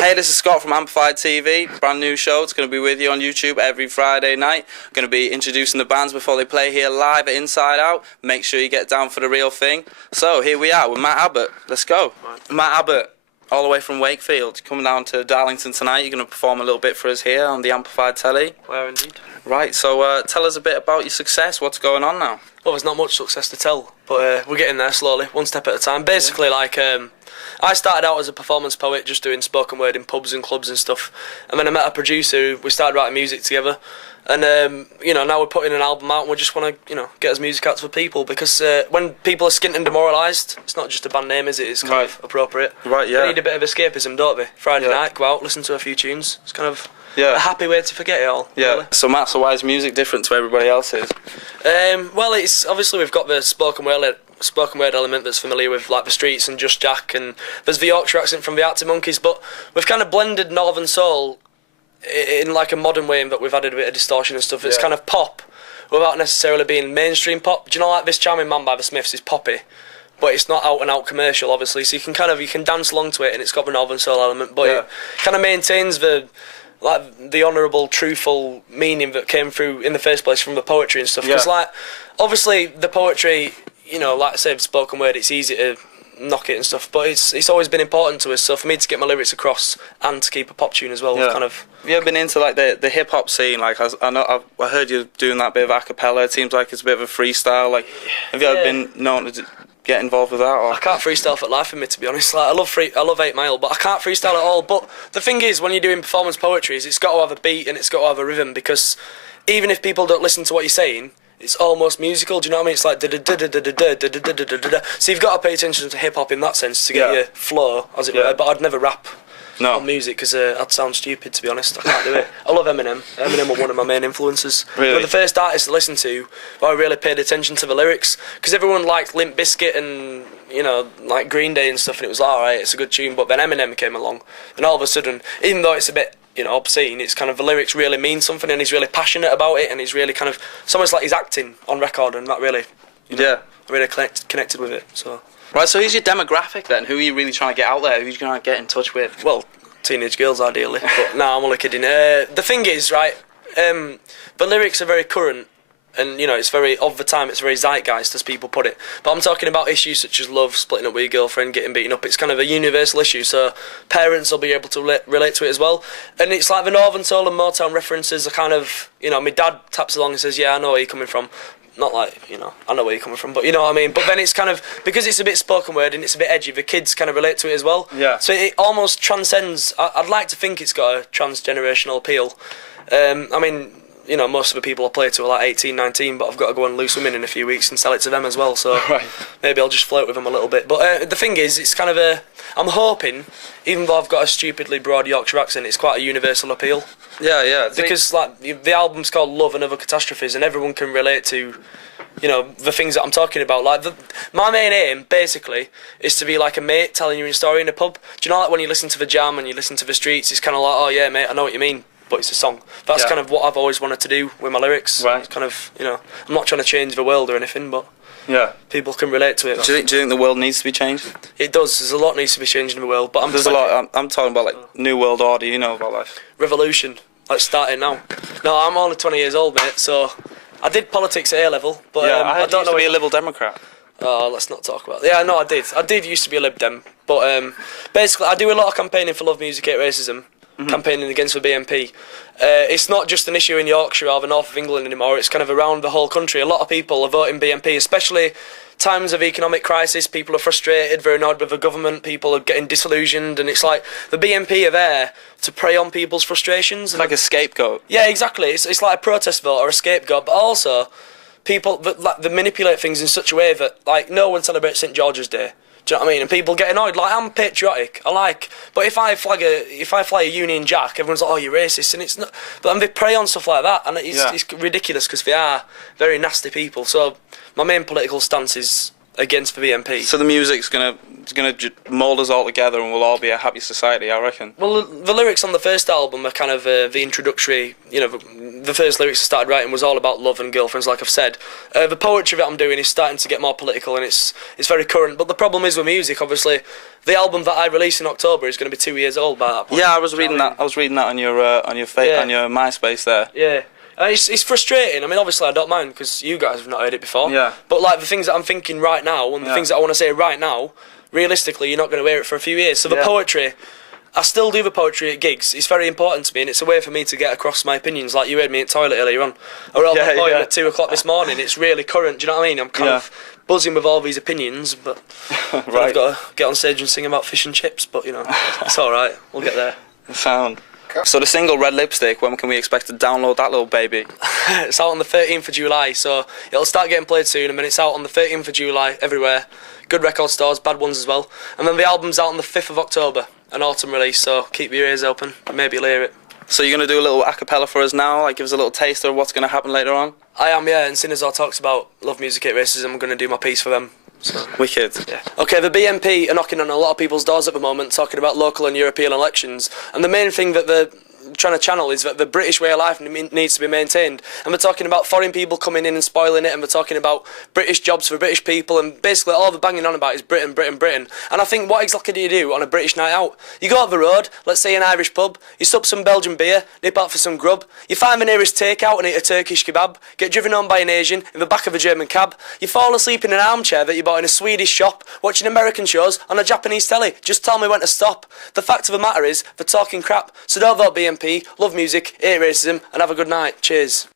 Hey, this is Scott from Amplified TV, brand new show. It's going to be with you on YouTube every Friday night. Going to be introducing the bands before they play here live at Inside Out. Make sure you get down for the real thing. So here we are with Matt Abbott. Let's go. Matt Abbott, all the way from Wakefield, coming down to Darlington tonight. You're going to perform a little bit for us here on the Amplified Telly. Where indeed. Right, so tell us a bit about your success. What's going on now? Well, there's not much success to tell, but we're getting there slowly, one step at a time. Basically, I started out as a performance poet, just doing spoken word in pubs and clubs and stuff. And then I met a producer who we started writing music together. And, now we're putting an album out and we just want to, get us music out to the people. Because when people are Skint Demoralised, it's not just a band name, is it? It's kind of appropriate. Right, yeah. They need a bit of escapism, don't they? Friday night, go out, listen to a few tunes. It's kind of a happy way to forget it all. Yeah. Really. So Matt, why is music different to everybody else's? Well, it's obviously we've got the spoken word element that's familiar with like the streets and Just Jack, and there's the Yorkshire accent from the Arctic Monkeys, but we've kind of blended Northern Soul in like a modern way in that we've added a bit of distortion and stuff. It's kind of pop without necessarily being mainstream pop. Do you know, like This Charming Man by the Smiths is poppy, but it's not out and out commercial, obviously, so you can dance along to it, and it's got the Northern Soul element, but it kind of maintains the honourable, truthful meaning that came through in the first place from the poetry and stuff. Because obviously the poetry, like I said, spoken word, it's easy to knock it and stuff, but it's always been important to us. So for me to get my lyrics across and to keep a pop tune as well, kind of. Have you ever been into like the hip hop scene? Like I heard you doing that bit of a cappella. It seems like it's a bit of a freestyle. Like, have you ever been known to get involved with that? Or? I can't freestyle for life of me, to be honest. Like, I love 8 Mile, but I can't freestyle at all. But the thing is, when you're doing performance poetry, it's got to have a beat and it's got to have a rhythm, because even if people don't listen to what you're saying, it's almost musical. Do you know what I mean? It's like so you've got to pay attention to hip hop in that sense to get your flow, as it were. But I'd never rap on music because I'd sound stupid, to be honest. I can't do it. I love Eminem. Eminem was one of my main influences. Really? But the first artist to listen to, I really paid attention to the lyrics, because everyone liked Limp Bizkit and like Green Day and stuff, and it was like, alright, it's a good tune. But then Eminem came along, and all of a sudden, even though it's a bit obscene, it's kind of the lyrics really mean something, and he's really passionate about it, and he's really kind of, it's almost like he's acting on record, and that really, I really connected with it. So. Right, so who's your demographic then? Who are you really trying to get out there? Who are you trying to get in touch with? Well, teenage girls ideally, but no, I'm only kidding. The thing is, right, the lyrics are very current, and it's very of the time, it's very zeitgeist, as people put it. But I'm talking about issues such as love, splitting up with your girlfriend, getting beaten up. It's kind of a universal issue, so parents will be able to relate to it as well. And it's like the Northern Soul and Motown references are kind of, my dad taps along and says, yeah, I know where you're coming from. Not like, I know where you're coming from, but you know what I mean. But then it's kind of, because it's a bit spoken word and it's a bit edgy, the kids kind of relate to it as well. Yeah. So it almost transcends, I'd like to think it's got a transgenerational appeal. Most of the people I play to are like 18, 19, but I've got to go on Loose Women in a few weeks and sell it to them as well, so maybe I'll just flirt with them a little bit. But the thing is, it's kind of I'm hoping, even though I've got a stupidly broad Yorkshire accent, it's quite a universal appeal. Yeah. Because the album's called Love and Other Catastrophes, and everyone can relate to, the things that I'm talking about. Like, my main aim, basically, is to be like a mate telling you a story in a pub. Do you know, like when you listen to The Jam and you listen to The Streets, it's kind of like, oh yeah, mate, I know what you mean, but it's a song. That's kind of what I've always wanted to do with my lyrics. Right. It's kind of, I'm not trying to change the world or anything, but people can relate to it. Do you think the world needs to be changed? It does. There's a lot needs to be changed in the world, but there's a lot. I'm talking about like New World Order. About life. Revolution. Like starting now. No, I'm only 20 years old, mate. So I did politics at A level, but I don't know. To be a Liberal Democrat. Oh, let's not talk about that. Yeah, no, I did. I did used to be a Lib Dem, but basically, I do a lot of campaigning for Love Music, Hate Racism. Campaigning against the BNP. It's not just an issue in Yorkshire or the north of England anymore, it's kind of around the whole country. A lot of people are voting BNP, especially times of economic crisis. People are frustrated, they're annoyed with the government, people are getting disillusioned, and it's like the BNP are there to prey on people's frustrations. It's like a scapegoat. Yeah, exactly. It's like a protest vote or a scapegoat, but also people they manipulate things in such a way that no one celebrates St George's Day. Do you know what I mean? And people get annoyed. Like, I'm patriotic. But if I fly a Union Jack, everyone's like, oh, you're racist, and it's not. But they prey on stuff like that, and it's ridiculous because they are very nasty people. So my main political stance is against the BNP. So the music's gonna mould us all together, and we'll all be a happy society, I reckon. Well, the lyrics on the first album are kind of the introductory, you know, the first lyrics I started writing was all about love and girlfriends, like I've said. The poetry that I'm doing is starting to get more political, and it's very current. But the problem is with music, obviously, the album that I release in October is going to be 2 years old by that point. Yeah, I was reading that. I was reading that on your on your MySpace there. Yeah. It's frustrating. I mean, obviously, I don't mind because you guys have not heard it before. Yeah. But like the things that I'm thinking right now and the things that I want to say right now, realistically, you're not going to hear it for a few years. So the poetry, I still do the poetry at gigs. It's very important to me, and it's a way for me to get across my opinions. Like you heard me in toilet earlier on. I wrote my poem at 2 o'clock this morning. It's really current. Do you know what I mean? I'm kind of buzzing with all these opinions, but I've got to get on stage and sing about fish and chips. But you know, it's all right. We'll get there. Sound. So the single Red Lipstick, when can we expect to download that little baby? It's out on the 13th of July, so it'll start getting played soon. I mean, it's out on the 13th of July everywhere. Good record stores, bad ones as well. And then the album's out on the 5th of October, an autumn release, so keep your ears open. Maybe you'll hear it. So you're going to do a little a cappella for us now, like give us a little taster of what's going to happen later on? I am, yeah, and seeing as I talks about Love Music Hate Racism, I'm going to do my piece for them. So. Wicked. Yeah. Okay, the BNP are knocking on a lot of people's doors at the moment, talking about local and European elections, and the main thing that they're trying to channel is that the British way of life needs to be maintained, and we're talking about foreign people coming in and spoiling it, and we're talking about British jobs for British people, and basically all they're banging on about is Britain, Britain, Britain. And I think, what exactly do you do on a British night out? You go up the road, let's say an Irish pub, you sup some Belgian beer, nip out for some grub, you find the nearest takeout and eat a Turkish kebab, get driven on by an Asian in the back of a German cab, you fall asleep in an armchair that you bought in a Swedish shop, watching American shows on a Japanese telly. Just tell me when to stop. The fact of the matter is, they're talking crap, so don't vote BNP, love music, hate racism, and have a good night. Cheers.